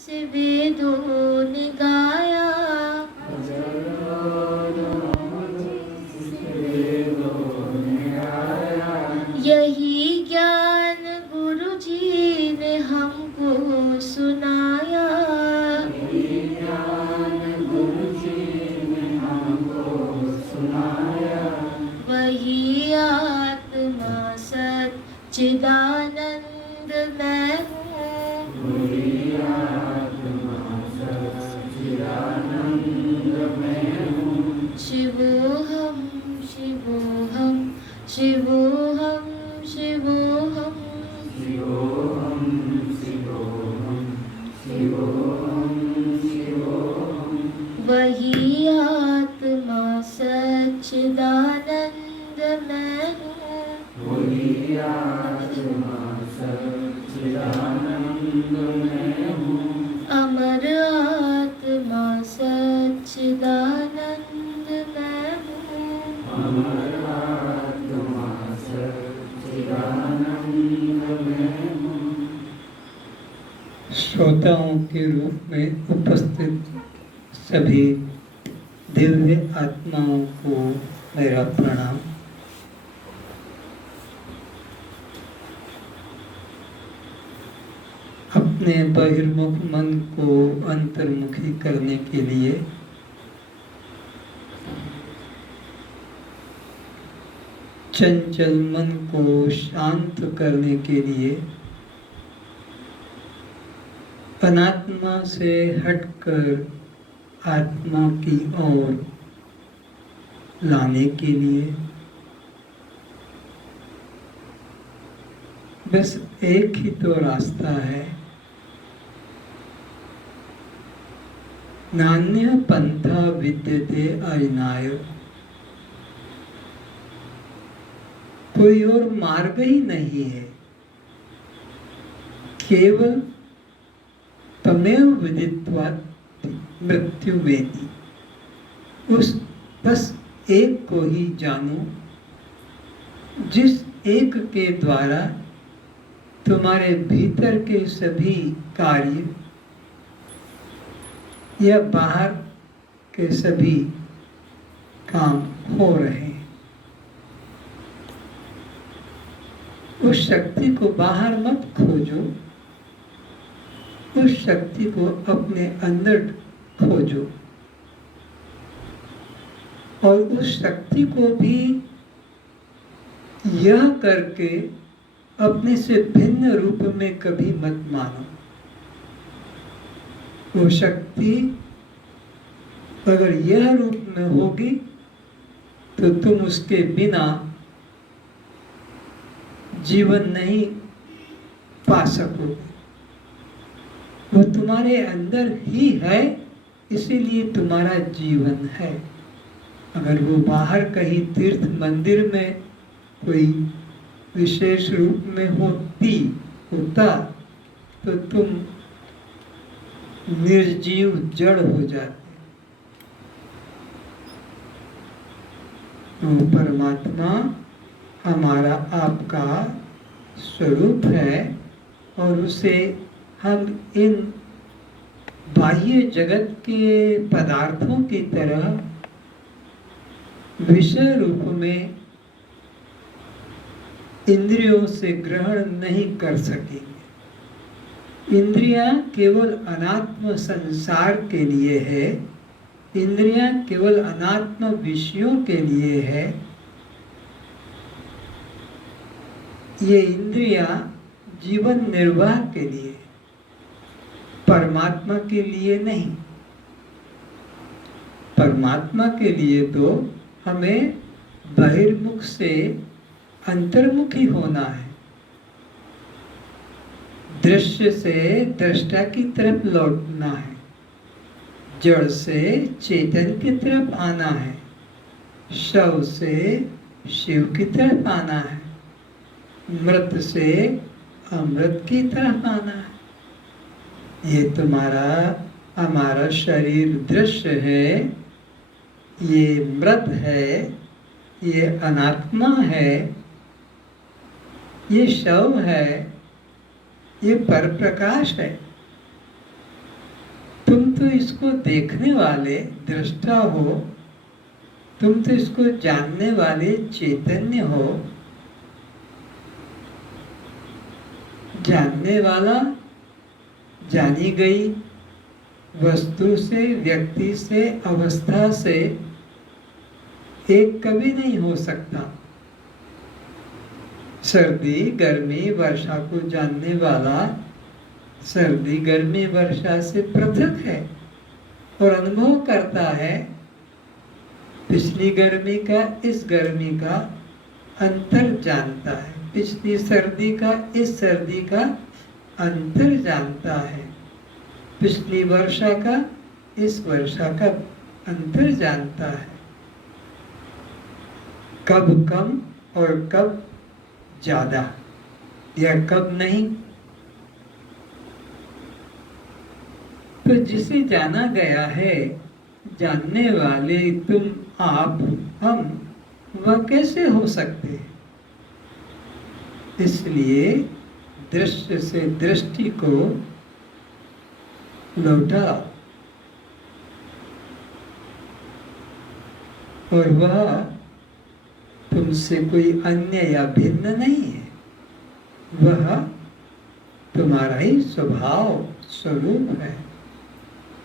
से वेदों ने गाया, यही ज्ञान गुरु जी ने हमको सुनाया। वही आत्मा सच्चिदानंद मैं हूँ, शिवोहम शिवोहम शिवोहम शिवोहम वही आत्मा सच्चिदानंद मैं हूँ, अमर आत्मा सच्चिदानंद मैं हूँ। श्रोताओं के रूप में उपस्थित सभी दिव्य आत्माओं को मेरा प्रणाम। अपने बहिर्मुख मन को अंतर्मुखी करने के लिए चंचल मन को शांत करने के लिए अनात्मा से हटकर आत्मा की ओर लाने के लिए बस एक ही तो रास्ता है। नान्य पंथा विद्यते अयनाय, कोई और मार्ग ही नहीं है, केवल तमेव विदित्वा मृत्यु वेदी। उस बस एक को ही जानो, जिस एक के द्वारा तुम्हारे भीतर के सभी कार्य या बाहर के सभी काम हो रहे हैं। उस शक्ति को बाहर मत खोजो, उस शक्ति को अपने अंदर खोजो और उस शक्ति को भी यह करके अपने से भिन्न रूप में कभी मत मानो। वो शक्ति अगर यह रूप में होगी तो तुम उसके बिना जीवन नहीं पा सकोगे। वो तुम्हारे अंदर ही है, इसीलिए तुम्हारा जीवन है। अगर वो बाहर कहीं तीर्थ मंदिर में कोई विशेष रूप में होता तो तुम निर्जीव जड़ हो जाते। वो परमात्मा हमारा आपका स्वरूप है और उसे हम इन बाह्य जगत के पदार्थों की तरह विषय रूप में इंद्रियों से ग्रहण नहीं कर सकेंगे। इंद्रियां केवल अनात्म संसार के लिए है, इंद्रियां केवल अनात्म विषयों के लिए है। ये इंद्रियां जीवन निर्वाह के लिए, परमात्मा के लिए नहीं। परमात्मा के लिए तो हमें बहिर्मुख से अंतर्मुखी होना है, दृश्य से दृष्टा की तरफ लौटना है, जड़ से चेतन की तरफ आना है, शव से शिव की तरफ आना है, मृत से अमृत की तरफ आना है। ये तुम्हारा हमारा शरीर दृश्य है, ये मृत है, ये अनात्मा है, ये शव है, ये पर प्रकाश है। तो इसको देखने वाले दृष्टा हो, तुम तो इसको जानने वाले चैतन्य हो। जानने वाला जानी गई वस्तु से, व्यक्ति से, अवस्था से एक कभी नहीं हो सकता। सर्दी गर्मी वर्षा को जानने वाला सर्दी गर्मी वर्षा से पृथक है और अनुभव करता है। पिछली गर्मी का इस गर्मी का अंतर जानता है, पिछली सर्दी का इस सर्दी का अंतर जानता है, पिछली वर्षा का इस वर्षा का अंतर जानता है। कब कम और कब ज्यादा या कब नहीं। तो जिसे जाना गया है, जानने वाले तुम आप हम, वह कैसे हो सकते हैं? इसलिए दृश्य से दृष्टि को लौटा और वह तुमसे कोई अन्य या भिन्न नहीं है। वह तुम्हारा ही स्वभाव स्वरूप है।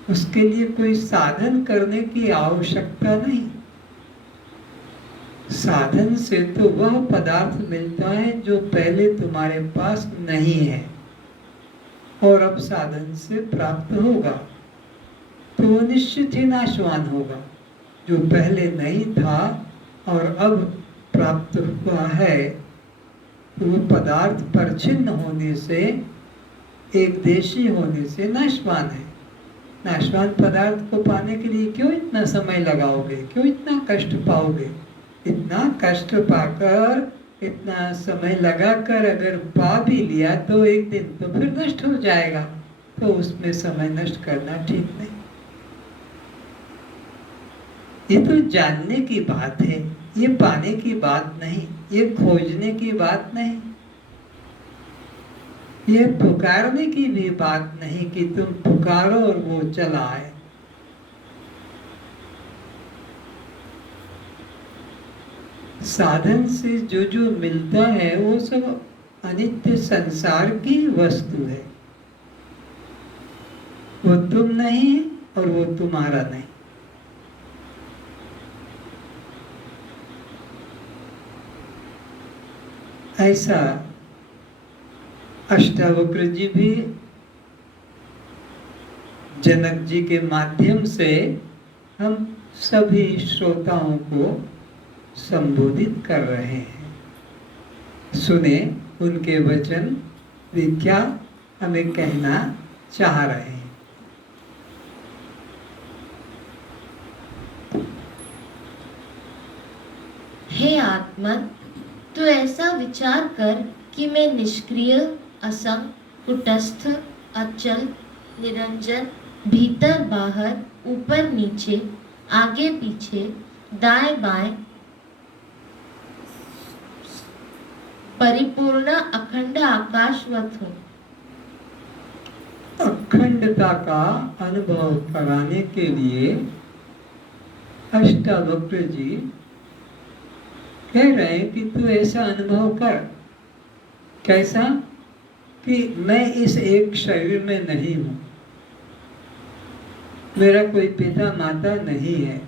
उसके लिए कोई साधन करने की आवश्यकता नहीं। साधन से तो वह पदार्थ मिलता है जो पहले तुम्हारे पास नहीं है और अब साधन से प्राप्त होगा, तो वो निश्चित ही नाशवान होगा। जो पहले नहीं था और अब प्राप्त हुआ है, तो वो पदार्थ परछिन्न होने से, एक देशी होने से नाशवान है। नाशवान पदार्थ को पाने के लिए क्यों इतना समय लगाओगे, क्यों इतना कष्ट पाओगे? इतना कष्ट पाकर, इतना समय लगाकर अगर पा भी लिया तो एक दिन तो फिर नष्ट हो जाएगा, तो उसमें समय नष्ट करना ठीक नहीं। ये तो जानने की बात है, ये पाने की बात नहीं, ये खोजने की बात नहीं, ये पुकारने की भी बात नहीं कि तुम पुकारो और वो चला आए। साधन से जो जो मिलता है वो सब अनित्य संसार की वस्तु है। वो तुम नहीं और वो तुम्हारा नहीं। ऐसा अष्टावक्र जी भी जनक जी के माध्यम से हम सभी श्रोताओं को संबोधित कर रहे हैं। सुने उनके वचन, वे क्या हमें कहना चाह रहे हैं। हे आत्मन, तू ऐसा विचार कर कि मैं निष्क्रिय, असंग, कुटस्थ, अचल, निरंजन, भीतर बाहर, ऊपर नीचे, आगे पीछे, दाएं बाएं, परिपूर्ण अखंड आकाशवत हूँ। अखंडता का अनुभव कराने के लिए अष्टावक्र जी कह रहे हैं कि तू ऐसा अनुभव कर। कैसा? कि मैं इस एक शरीर में नहीं हूँ, मेरा कोई पिता माता नहीं है,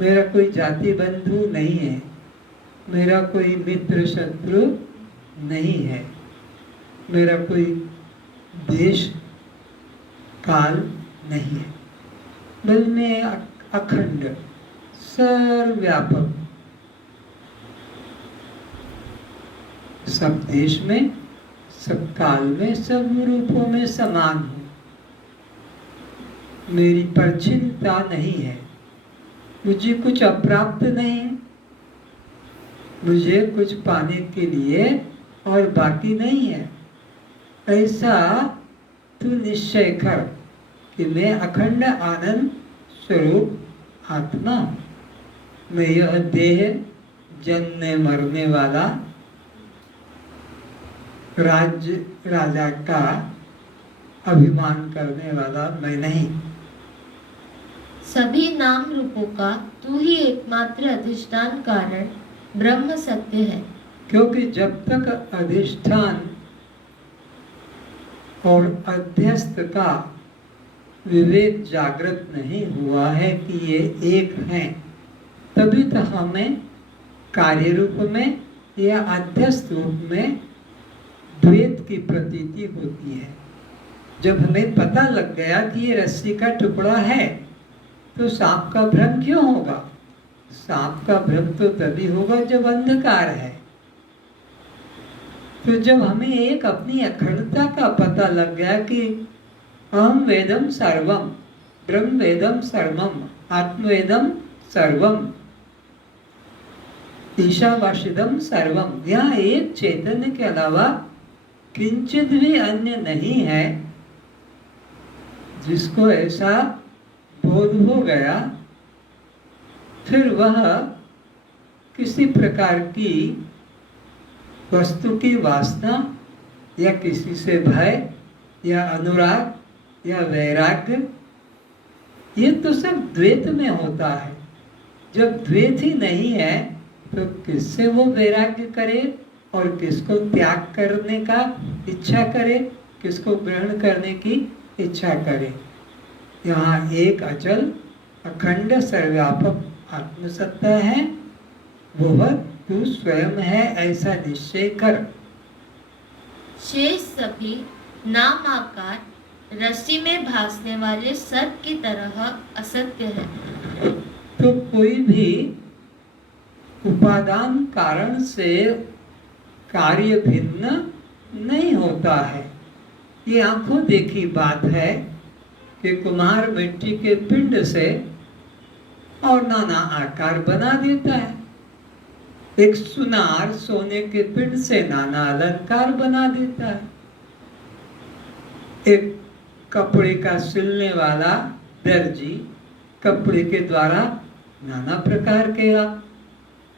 मेरा कोई जाति बंधु नहीं है, मेरा कोई मित्र शत्रु नहीं है, मेरा कोई देश काल नहीं है, बल्कि मैं अखंड सर्वव्यापक, सब देश में, सब काल में, सब रूपों में समान हूँ। मेरी परछिन्नता नहीं है, मुझे कुछ अप्राप्त नहीं है, मुझे कुछ पाने के लिए और बाकी नहीं है। ऐसा तू निश्चय कर कि मैं अखंड आनंद स्वरूप आत्मा हूँ। मैं यह देह जन्मने मरने वाला राजा का अभिमान करने वाला मैं नहीं। सभी नाम रूपों का तू ही एकमात्र अधिष्ठान कारण ब्रह्म सत्य है। क्योंकि जब तक अधिष्ठान और अध्यस्त का विवेक जागृत नहीं हुआ है कि ये एक हैं, तभी तो हमें कार्य रूप में या अध्यस्त रूप में द्वैत की प्रतीति होती है। जब हमें पता लग गया कि ये रस्सी का टुकड़ा है, तो सांप का भ्रम क्यों होगा? सांप का भ्रम तो तभी होगा जब अंधकार है। तो जब हमें एक अपनी अखंडता का पता लग गया कि अहम वेदम सर्वम, ब्रह्म वेदम सर्वम, आत्मवेदम सर्वम, ईशावासिदम सर्वम, यहाँ एक चैतन्य के अलावा किंचित भी अन्य नहीं है, जिसको ऐसा बोध हो गया, फिर वह किसी प्रकार की वस्तु की वासना या किसी से भय या अनुराग या वैराग्य, ये तो सब द्वैत में होता है। जब द्वैत ही नहीं है तो किससे वो वैराग्य करे और किसको त्याग करने का इच्छा करे, किसको ग्रहण करने की इच्छा करे। यहाँ एक अचल अखंड सर्वव्यापक आत्मसत्ता है, वह तू स्वयं है, ऐसा निश्चय कर। शेष सभी नाम आकार रस्सी में भासने वाले सर्प की तरह असत्य है। तो कोई भी उपादान कारण से कार्य भिन्न नहीं होता है। ये आंखों देखी बात है कि कुम्हार मिट्टी के पिंड से और नाना आकार बना देता है। एक सुनार सोने के पिंड से नाना अलंकार बना देता है। एक कपड़े का सिलने वाला दर्जी कपड़े के द्वारा नाना प्रकार के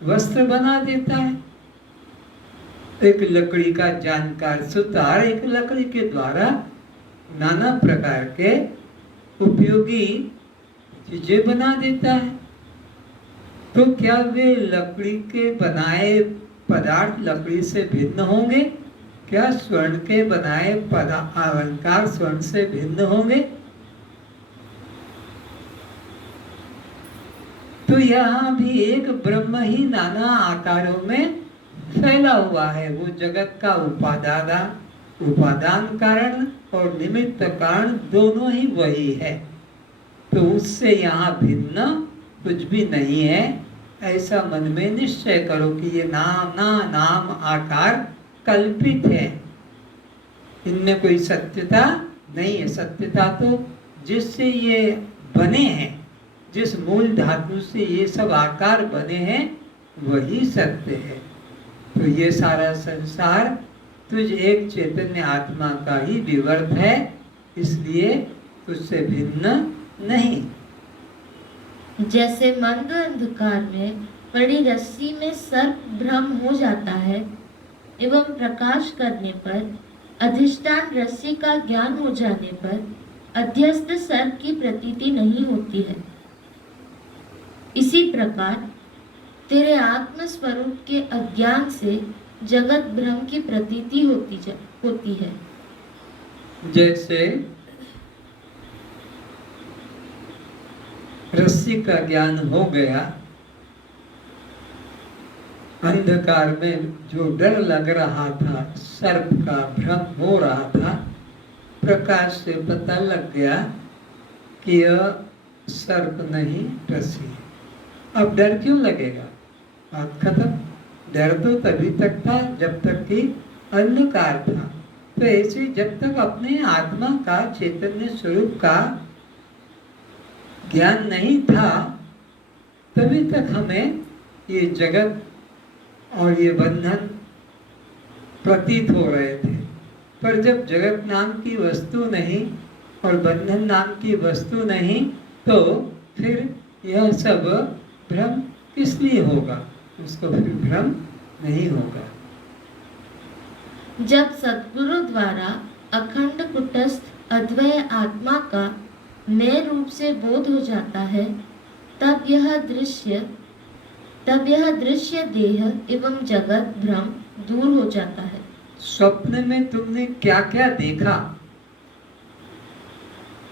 वस्त्र बना देता है। एक लकड़ी का जानकार सुतार एक लकड़ी के द्वारा नाना प्रकार के उपयोगी चीजें बना देता है। तो क्या वे लकड़ी के बनाए पदार्थ लकड़ी से भिन्न होंगे? क्या स्वर्ण के बनाए अलंकार स्वर्ण से भिन्न होंगे? तो यहाँ भी एक ब्रह्म ही नाना आकारों में फैला हुआ है। वो जगत का उपादान कारण और निमित्त कारण दोनों ही वही है। तो उससे यहाँ भिन्न कुछ भी नहीं है, ऐसा मन में निश्चय करो कि ये नाम आकार कल्पित है, इनमें कोई सत्यता नहीं है। सत्यता तो जिससे ये बने हैं, जिस मूल धातु से ये सब आकार बने हैं, वही सत्य है। तो ये सारा संसार तुझ एक चैतन्य आत्मा का ही विवर्त है, इसलिए तुझसे भिन्न नहीं। जैसे मंद अंधकार में पड़ी रस्सी में सर्प भ्रम हो जाता है एवं प्रकाश करने पर अधिष्ठान रस्सी का ज्ञान हो जाने पर अध्यस्त सर्प की प्रतीति नहीं होती है, इसी प्रकार तेरे आत्म स्वरूप के अज्ञान से जगत भ्रम की प्रतीति होती है। जैसे रस्सी का ज्ञान हो गया, अंधकार में जो डर लग रहा था, सर्प का भ्रम हो रहा था, प्रकाश से पता लग गया कि यह सर्प नहीं रस्सी है। अब डर क्यों लगेगा? बात खत्म। डर तो तभी तक था जब तक कि अंधकार था। तो ऐसे जब तक अपने आत्मा का चैतन्य स्वरूप का ज्ञान नहीं था, तभी तक हमें ये जगत और ये बंधन प्रतीत हो रहे थे। पर जब जगत नाम की वस्तु नहीं और बंधन नाम की वस्तु नहीं, तो फिर यह सब भ्रम किस लिए होगा? उसको फिर भ्रम नहीं होगा। जब सद्गुरु द्वारा अखंड कुटस्थ अद्वय आत्मा का नए रूप से बोध हो जाता है, तब यह दृश्य देह एवं जगत भ्रम दूर हो जाता है। स्वप्न में तुमने क्या क्या देखा,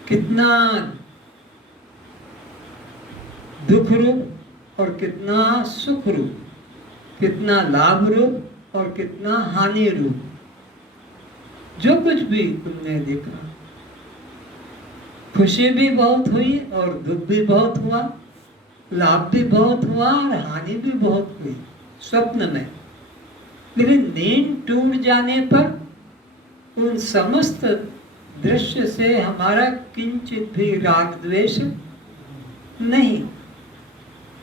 कितना दुख रूप और कितना सुख रूप, कितना लाभ रूप और कितना हानि रूप, जो कुछ भी तुमने देखा, खुशी भी बहुत हुई और दुख भी बहुत हुआ, लाभ भी बहुत हुआ और हानि भी बहुत हुई स्वप्न में। लेकिन नींद टूट जाने पर उन समस्त दृश्य से हमारा किंचित भी राग द्वेष नहीं,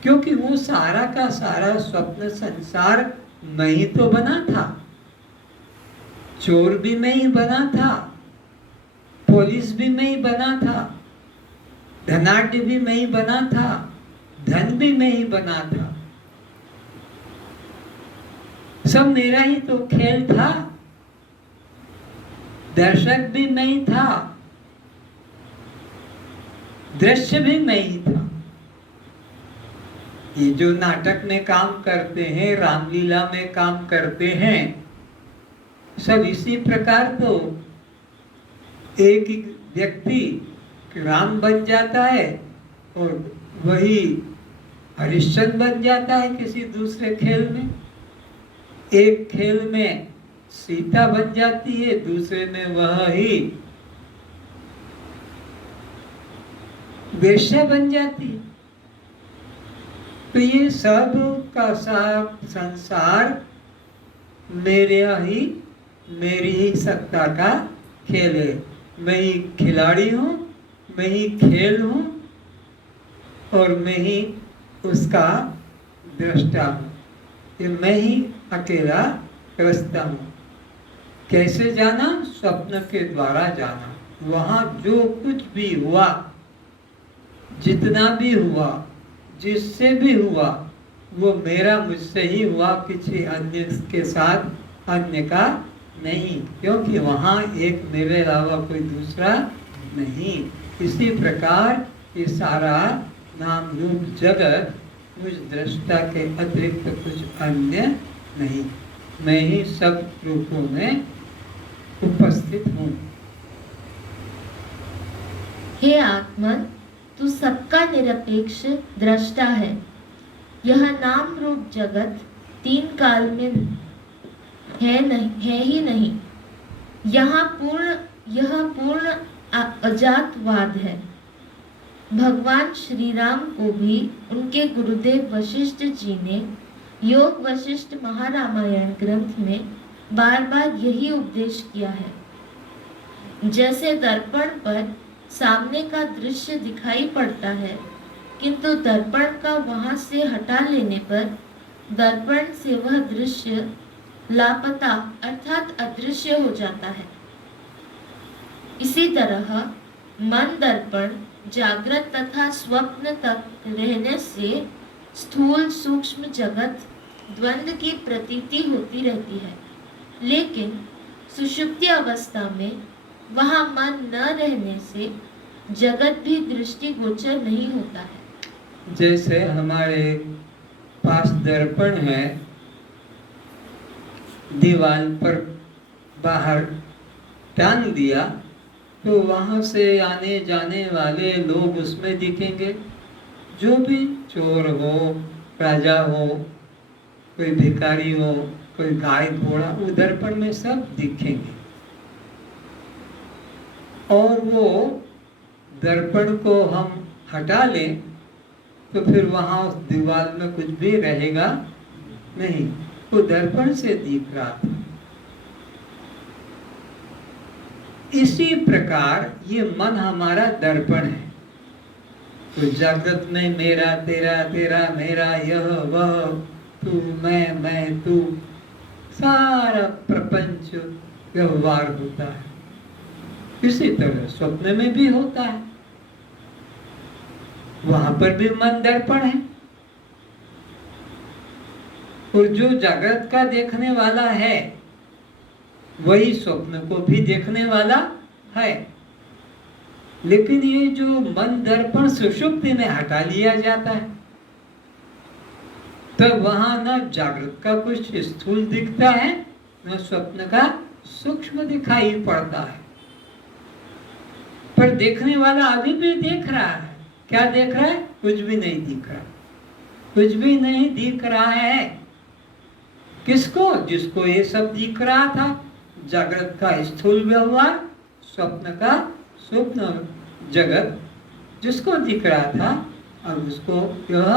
क्योंकि वो सारा का सारा स्वप्न संसार मैं ही तो बना था। चोर भी मैं ही बना था, पुलिस भी मैं ही बना था, धनाढ्य भी मैं ही बना था, धन भी मैं ही बना था। सब मेरा ही तो खेल था। दर्शक भी मैं ही था, दृश्य भी मैं ही था। ये जो नाटक में काम करते हैं, रामलीला में काम करते हैं, सब इसी प्रकार तो एक ही व्यक्ति राम बन जाता है और वही हरिश्चंद्र बन जाता है किसी दूसरे खेल में। एक खेल में सीता बन जाती है, दूसरे में वह ही वेश्या बन जाती है। तो ये सब का सब संसार मेरी ही सत्ता का खेल है। मैं ही खिलाड़ी हूँ, मैं ही खेल हूँ और मैं ही उसका दृष्टा हूँ। ये मैं ही अकेला रस्ता हूँ। कैसे जाना? स्वप्न के द्वारा जाना। वहाँ जो कुछ भी हुआ, जितना भी हुआ, जिससे भी हुआ, वो मेरा मुझसे ही हुआ, किसी अन्य के साथ अन्य का नहीं, क्योंकि वहाँ एक मेरे अलावा कोई दूसरा नहीं। इसी प्रकार ये सारा नाम रूप जगत मुझ दृष्टा के अतिरिक्त कुछ अन्य नहीं, मैं ही सब रूपों में उपस्थित हूँ। हे आत्मन, तू सबका निरपेक्ष दृष्टा है। यह नाम रूप जगत तीन काल में है ही नहीं। यह पूर्ण अजातवाद है। भगवान श्री राम को भी उनके गुरुदेव वशिष्ठ जी ने योग वशिष्ठ महारामायण ग्रंथ में बार बार यही उपदेश किया है। जैसे दर्पण पर सामने का दृश्य दिखाई पड़ता है, किंतु दर्पण का वहां से हटा लेने पर दर्पण से वह दृश्य लापता अर्थात अदृश्य हो जाता है। इसी तरह मन दर्पण जागृत तथा स्वप्न तक रहने से स्थूल सूक्ष्म जगत द्वंद्व की प्रतीति होती रहती है, लेकिन सुषुप्ति अवस्था में वहां मन न रहने से जगत भी दृष्टिगोचर नहीं होता है। जैसे हमारे पास दर्पण है, दीवार पर बाहर टांग दिया तो वहां से आने जाने वाले लोग उसमें दिखेंगे। जो भी चोर हो, राजा हो, कोई भिखारी हो, कोई गाय घोड़ा, वो दर्पण में सब दिखेंगे। और वो दर्पण को हम हटा लें तो फिर वहां उस दीवार में कुछ भी रहेगा नहीं, वो दर्पण से दिख रहा था। इसी प्रकार ये मन हमारा दर्पण है। तो जागृत में मेरा तेरा, तेरा मेरा, यह वह, तू मैं तू, सारा प्रपंच व्यवहार होता है। इसी तरह स्वप्न में भी होता है, वहां पर भी मन दर्पण है। और जो जागृत का देखने वाला है वही स्वप्न को भी देखने वाला है। लेकिन ये जो मन दर्पण सुषुप्ति में हटा लिया जाता है, तब वहां न जागृत का कुछ स्थूल दिखता है, न स्वप्न का सूक्ष्म दिखाई पड़ता है। पर देखने वाला अभी भी देख रहा है। क्या देख रहा है? कुछ भी नहीं दिख रहा। कुछ भी नहीं दिख रहा है। किसको? जिसको ये सब दिख रहा था, जागृत का स्थूल व्यवहार, स्वप्न का स्वप्न जगत जिसको दिख रहा था, अब उसको यह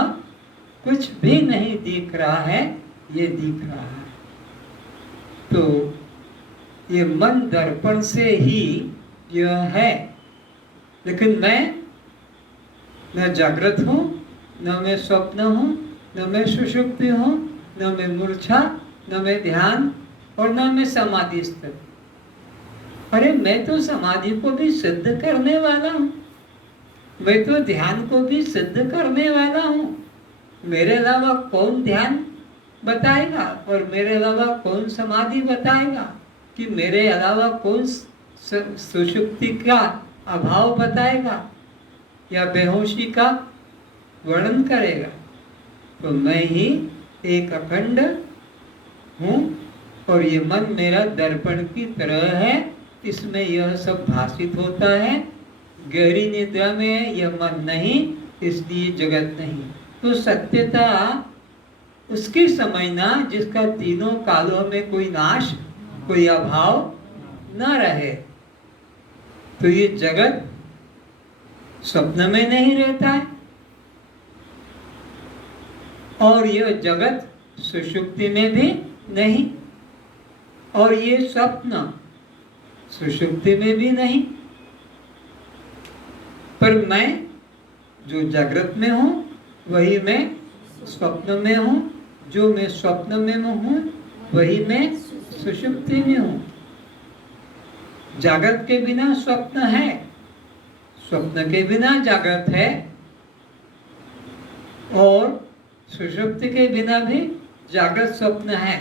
कुछ भी नहीं दिख रहा है, ये दिख रहा है। तो ये मन दर्पण से ही यह है। लेकिन मैं न जागृत हूं, न मैं स्वप्न हूं, न मैं सुषुप्ति हूं, न मैं मूर्छा, न मैं ध्यान, और न मैं समाधिस्थ। अरे मैं तो समाधि को भी सिद्ध करने वाला हूं, मैं तो ध्यान को भी सिद्ध करने वाला हूं। मेरे अलावा कौन ध्यान बताएगा और मेरे अलावा कौन समाधि बताएगा, कि मेरे अलावा कौन सुषुप्ति का अभाव बताएगा या बेहोशी का वर्णन करेगा। तो मैं ही एक अखंड हूँ और ये मन मेरा दर्पण की तरह है, इसमें यह सब भाषित होता है। गहरी निद्रा में यह मन नहीं, इसलिए जगत नहीं। तो सत्यता उसकी समझना जिसका तीनों कालों में कोई नाश, कोई अभाव न रहे। तो ये जगत स्वप्न में नहीं रहता है और यह जगत सुषुप्ति में भी नहीं, और ये स्वप्न सुषुप्ति में भी नहीं। पर मैं जो जागृत में हूं वही मैं स्वप्न में हूं, जो मैं स्वप्न में हूं वही मैं सुषुप्ति में हूं। जागृत के बिना स्वप्न है, स्वप्न के बिना जागृत है, और सुषुप्ति के बिना भी जागृत स्वप्न है,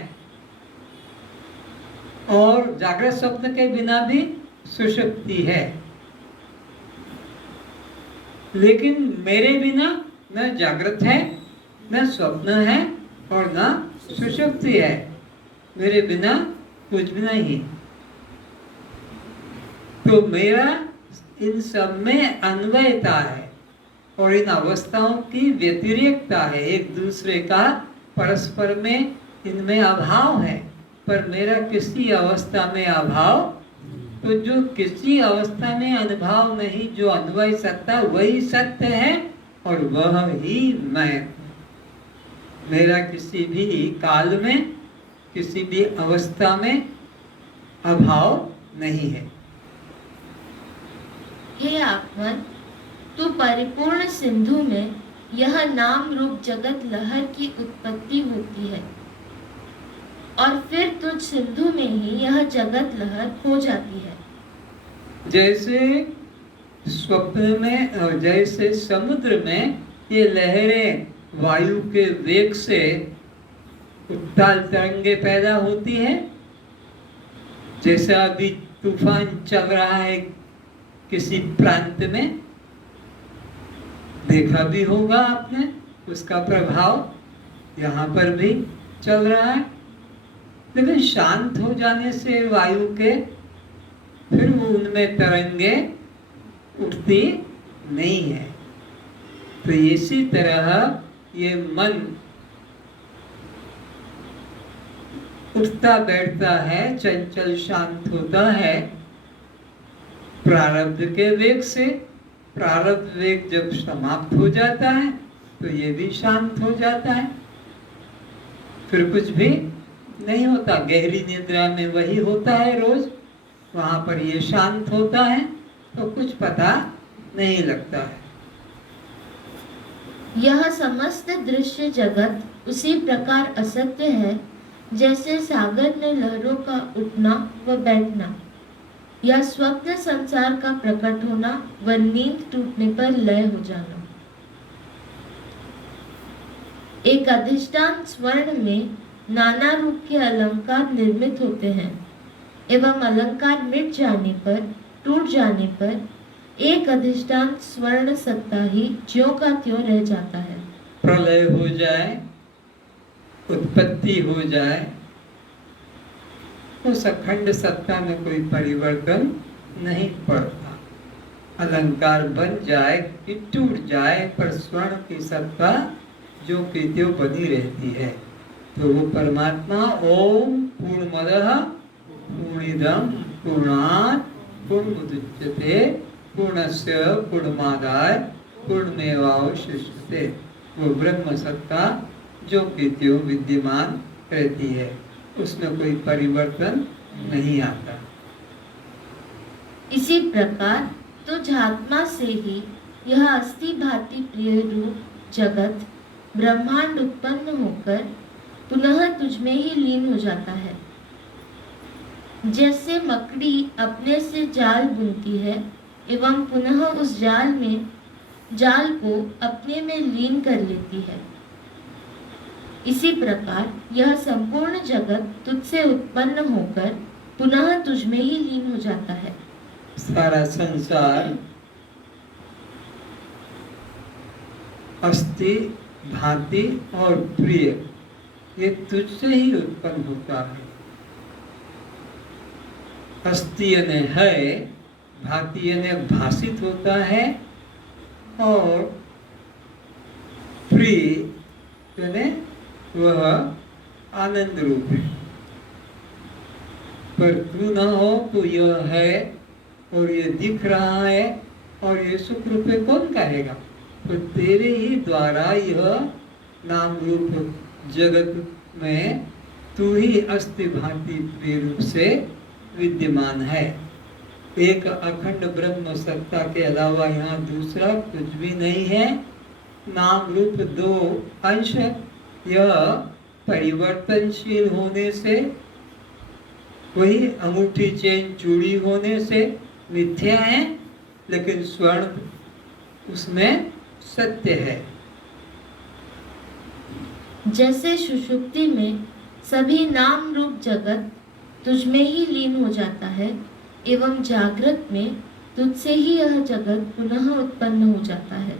और जागृत स्वप्न के बिना भी सुषुप्ति है। लेकिन मेरे बिना न जागृत है, न स्वप्न है, और न सुषुप्ति है। मेरे बिना कुछ भी नहीं। तो मेरा इन सब में अन्वयता है और इन अवस्थाओं की व्यतिरेकता है, एक दूसरे का परस्पर में इनमें अभाव है। पर मेरा किसी अवस्था में अभाव, तो जो किसी अवस्था में अनुभव नहीं, जो अन्वय सत्ता वही सत्य है और वह ही मैं। मेरा किसी भी काल में, किसी भी अवस्था में अभाव नहीं है। हे आत्मन, तू परिपूर्ण सिंधु में यह नाम रूप जगत लहर की उत्पत्ति होती है और फिर तुझ सिंधु में ही यह जगत लहर खो जाती है। जैसे स्वप्न में और जैसे समुद्र में ये लहरें वायु के वेग से उत्ताल तरंगे पैदा होती है, जैसा अभी तूफान चल रहा है किसी प्रांत में, देखा भी होगा आपने, उसका प्रभाव यहाँ पर भी चल रहा है। लेकिन शांत हो जाने से वायु के, फिर वो उनमें तरंगे उठती नहीं है। तो इसी तरह ये मन उठता बैठता है, चंचल शांत होता है प्रारब्ध के वेग से। प्रारब्ध वेग जब समाप्त हो जाता है तो ये भी शांत हो जाता है, फिर कुछ भी नहीं होता। गहरी निद्रा में वही होता है रोज, वहां पर ये शांत होता है तो कुछ पता नहीं लगता है। यह समस्त दृश्य जगत उसी प्रकार असत्य है जैसे सागर में लहरों का उठना व बैठना, या स्वप्न संसार का प्रकट होना व नींद टूटने पर लय हो जाना। एक अधिष्ठान स्वर्ण में नाना रूप के अलंकार निर्मित होते हैं एवं अलंकार मिट जाने पर, टूट जाने पर एक अधिष्ठान स्वर्ण सत्ता ही ज्यों का त्यों रह जाता है। प्रलय हो जाए, उत्पत्ति हो जाए, उस अखंड सत्ता में कोई परिवर्तन नहीं पड़ता। अलंकार बन जाए कि टूट जाए, पर स्वर्ण की सत्ता जो की त्यों बनी रहती है। तो वो परमात्मा ओम पूर्णमदः पूर्णिदं पूर्णात् पूर्णमुदच्यते पूर्णस्य पूर्णमादाय पूर्णमेवावशिष्यते। वो ब्रह्म सत्ता जो की त्यों विद्यमान रहती है, उसमें कोई परिवर्तन नहीं आता। इसी प्रकार तुझात्मा से ही यह अस्थि भांति प्रिय रूप जगत ब्रह्मांड उत्पन्न होकर पुनः तुझमें ही लीन हो जाता है। जैसे मकड़ी अपने से जाल बुनती है एवं पुनः उस जाल को अपने में लीन कर लेती है, इसी प्रकार यह संपूर्ण जगत तुझसे उत्पन्न होकर पुनः तुझमें ही लीन हो जाता है। सारा संसार अस्थि भांति और प्रिय ये तुझसे ही उत्पन्न होता है। अस्थि यानी है, भांति यानी भाषित होता है, और प्रिय यानी वह आनंद रूप है। पर तू न हो तो यह है और ये दिख रहा है और ये सुख रूप है, कौन कहेगा? तो तेरे ही द्वारा यह नाम रूप जगत में तू ही अस्थि भांति प्रिय रूप से विद्यमान है। एक अखंड ब्रह्म सत्ता के अलावा यहाँ दूसरा कुछ भी नहीं है। नाम रूप दो अंश, यह परिवर्तनशील होने से, वही अंगूठी चेन चूड़ी होने से मिथ्या है, लेकिन स्वर्ण उसमें सत्य है। जैसे सुषुप्ति में सभी नाम रूप जगत तुझमें ही लीन हो जाता है एवं जागृत में तुझसे ही यह जगत पुनः उत्पन्न हो जाता है।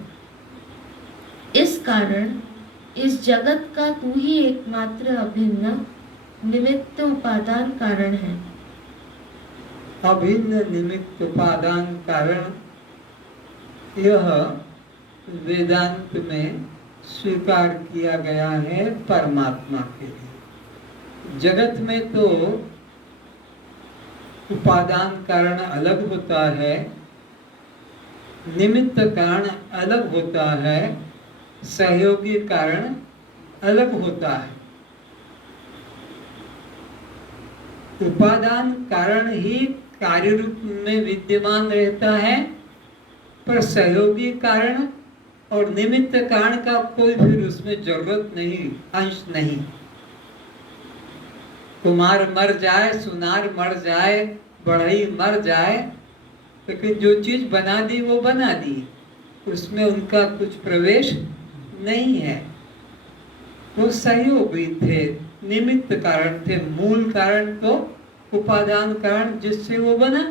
इस कारण इस जगत का तू ही एकमात्र अभिन्न निमित्त उपादान कारण है। अभिन्न निमित्त उपादान कारण यह वेदांत में स्वीकार किया गया है परमात्मा के लिए। जगत में तो उपादान कारण अलग होता है, निमित्त कारण अलग होता है, सहयोगी कारण अलग होता है। उपादान कारण ही कार्य रूप में विद्यमान रहता है, पर सहयोगी कारण और निमित्त कारण का कोई भी उसमें जरूरत नहीं, अंश नहीं। कुमार मर जाए, सुनार मर जाए, बढ़ई मर जाए, लेकिन जो चीज बना दी वो बना दी, उसमें उनका कुछ प्रवेश नहीं है। वो सहयोगी थे, निमित्त कारण थे, मूल कारण तो उपादान कारण जिससे वो बना।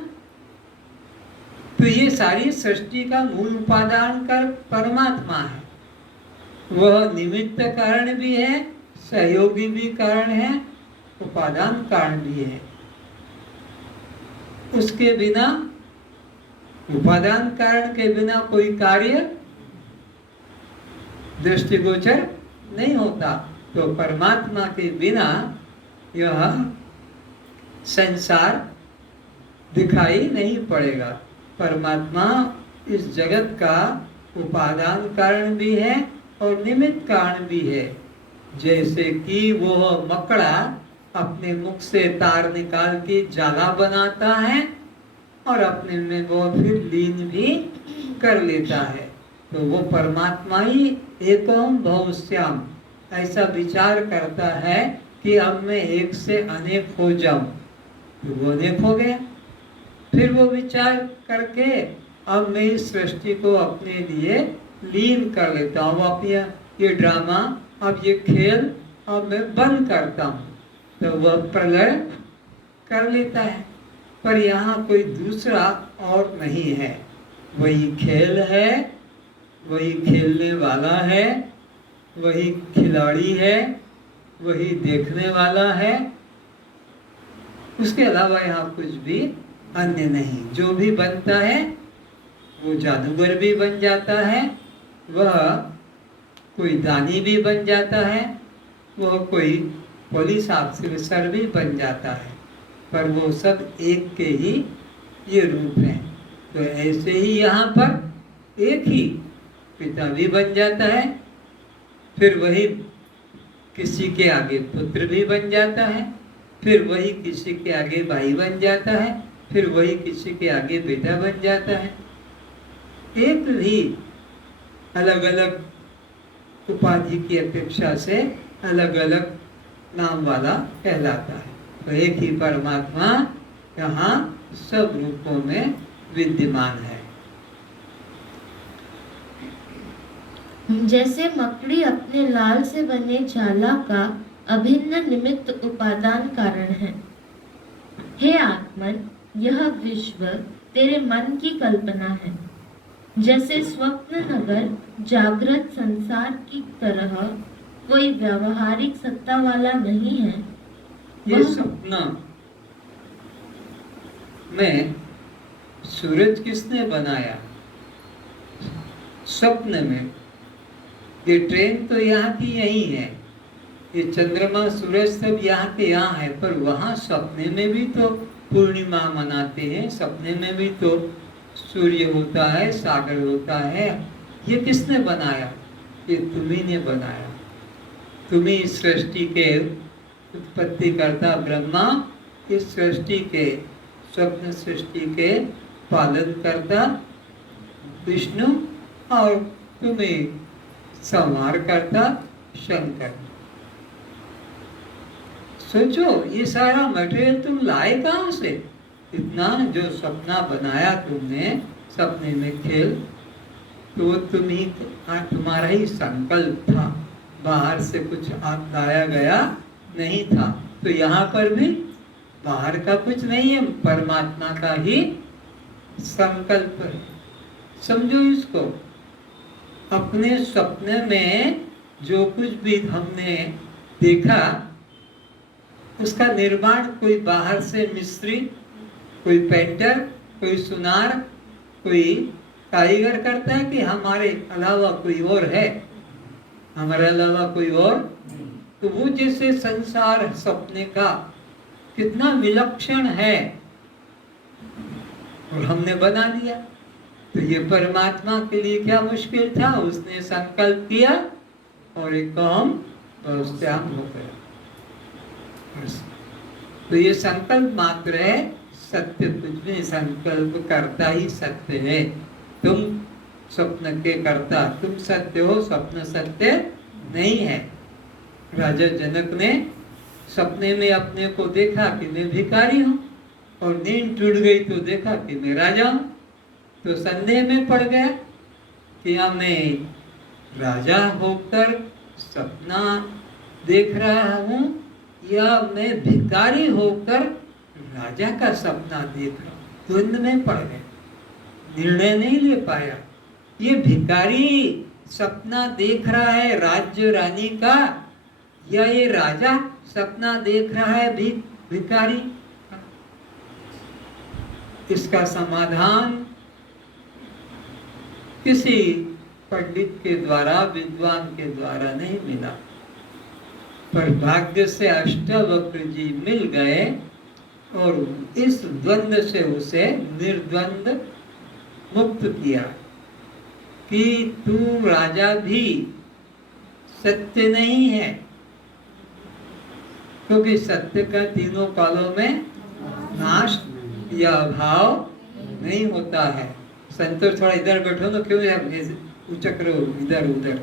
तो ये सारी सृष्टि का मूल उपादान कर परमात्मा है। वह निमित्त कारण भी है, सहयोगी भी कारण है, उपादान कारण भी है। उसके बिना, उपादान कारण के बिना कोई कार्य दृष्टिगोचर नहीं होता। तो परमात्मा के बिना यह संसार दिखाई नहीं पड़ेगा। परमात्मा इस जगत का उपादान कारण भी है और निमित्त कारण भी है। जैसे कि वह मकड़ा अपने मुख से तार निकाल के जाला बनाता है और अपने में वो फिर लीन भी कर लेता है। तो वो परमात्मा ही एकोम बहुश्याम ऐसा विचार करता है कि अब मैं एक से अनेक हो जाऊं। तो वो अनेक हो गया। फिर वो विचार करके अब मैं इस सृष्टि को अपने लिए लीन कर लेता हूँ। अब ये ड्रामा, अब ये खेल अब मैं बंद करता हूँ। तो वह प्रलय कर लेता है। पर यहाँ कोई दूसरा और नहीं है। वही खेल है, वही खेलने वाला है, वही खिलाड़ी है, वही देखने वाला है। उसके अलावा यहाँ कुछ भी अन्य नहीं। जो भी बनता है वो जादूगर भी बन जाता है, वह कोई दानी भी बन जाता है, वह कोई पुलिस ऑफिसर भी बन जाता है, पर वो सब एक के ही ये रूप हैं। तो ऐसे ही यहाँ पर एक ही पिता भी बन जाता है, फिर वही किसी के आगे पुत्र भी बन जाता है, फिर वही किसी के आगे भाई बन जाता है, फिर वही किसी के आगे बेटा बन जाता है। एक भी अलग अलग उपाधि की अपेक्षा से अलग अलग नाम वाला कहलाता है। तो एक ही परमात्मा यहाँ सब रूपों में विद्यमान है। जैसे मकड़ी अपने लाल से बने जाला का अभिन्न निमित्त उपादान कारण है, हे आत्मन, यह विश्व तेरे मन की कल्पना है। जैसे स्वप्न नगर जागृत संसार की तरह कोई व्यावहारिक सत्ता वाला नहीं है, ये सपना में सूरज किसने बनाया? स्वप्न में ये ट्रेन तो यहाँ की यही है, ये चंद्रमा सूरज सब यहाँ के यहाँ है, पर वहाँ सपने में भी तो पूर्णिमा मनाते हैं, सपने में भी तो सूर्य होता है, सागर होता है। ये किसने बनाया? ये तुम्ही ने बनाया। तुम्ही इस सृष्टि के उत्पत्ति करता ब्रह्मा, इस सृष्टि के स्वप्न सृष्टि के पालन करता विष्णु, और तुम्हें संहार करता शंकर। सोचो ये सारा मटेरियल तुम लाए कहाँ से? इतना जो सपना बनाया तुमने, सपने में खेल, तो तुम्ही तुम्हारा ही संकल्प था, बाहर से कुछ लाया गया नहीं था। तो यहाँ पर भी बाहर का कुछ नहीं है, परमात्मा का ही संकल्प है। समझो इसको। अपने सपने में जो कुछ भी हमने देखा, उसका निर्माण कोई बाहर से मिस्त्री, कोई पेंटर, कोई सुनार, कोई कारीगर करता है कि हमारे अलावा कोई और है? हमारे अलावा कोई और? तो वो जैसे संसार सपने का कितना विलक्षण है और हमने बना लिया। तो ये परमात्मा के लिए क्या मुश्किल था? उसने संकल्प किया और एक काम बहुश्याम हो गया। तो ये संकल्प मात्र है, सत्य कुछ भी संकल्प करता ही सत्य है। तुम स्वप्न के करता, तुम सत्य हो, स्वप्न सत्य नहीं है। राजा जनक ने सपने में अपने को देखा कि मैं भिखारी हूँ, और नींद टूट गई तो देखा कि मैं राजा हूँ। तो संदेह में पड़ गया कि या मैं राजा होकर सपना देख रहा हूँ, या मैं भिखारी होकर राजा का सपना देख रहा हूँ। द्वंद में पड़ गए, निर्णय नहीं ले पाया। ये भिखारी सपना देख रहा है राज्य रानी का, या ये राजा सपना देख रहा है भिखारी? इसका समाधान किसी पंडित के द्वारा, विद्वान के द्वारा नहीं मिला, पर भाग्य से अष्टवक्र जी मिल गए और इस द्वंद से उसे निर्द्वंद मुक्त किया कि तू राजा भी सत्य नहीं है, क्योंकि सत्य का तीनों कालों में नाश या अभाव नहीं होता है। संतोष थोड़ा इधर बैठो ना, क्यों उचक रहे हो इधर उधर।